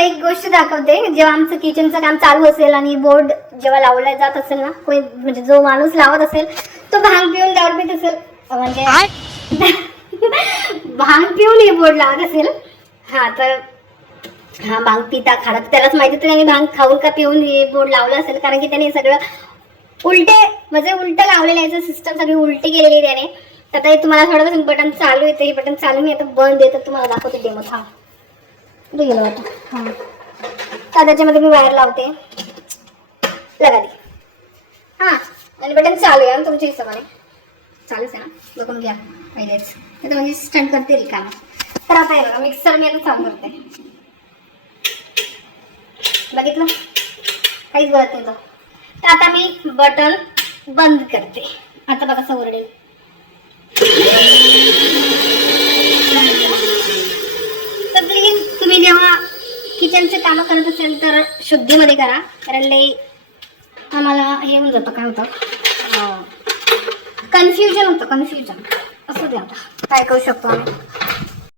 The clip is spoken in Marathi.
तुम्हाला एक गोष्ट दाखवते. जेव्हा आमचं किचनचं काम चालू असेल आणि बोर्ड जेव्हा लावला जात असेल ना, कोणी म्हणजे जो माणूस लावत असेल तो भांग पिऊन दारू पित असेल, म्हणजे भांग पिऊन हे बोर्ड लावत असेल. हा तर हा भांग पिता खाला त्यालाच माहिती त्याने भांग खाऊन का पिऊन हे बोर्ड लावलं असेल, कारण की त्याने सगळं उलटे म्हणजे उलट लावलेलं आहे. सिस्टम सगळी उलटी केलेली आहे त्याने. तर आता हे तुम्हाला थोडं बटन चालू येते, हे बटन चालू नाही आता बंद येतं. तुम्हाला दाखवते डेमो. हा कुठे गेलो आता. हा तर त्याच्यामध्ये मी वायर लावते, लगा दी. हा आणि बटन चालू आहे तुमच्या हिशोबाने. चालूच आहे ना, बघून घ्या पहिलेच. तर म्हणजे स्टंट करते रिकामा. तर आता हे बघा मिक्सर मी आता चालू करते. बघितलं, काहीच बोलत नाही तो. तर आता मी बटन बंद करते. आता बघा कसं ओरडेल. तर प्लीज तुम्ही जेव्हा किचनचे कामं करत असेल तर शुद्धीमध्ये करा, कारण लई आम्हाला हे होऊन जातं, काय होतं, कन्फ्युजन होतं. कन्फ्युजन असं दे. आता काय करू शकतो आम्ही.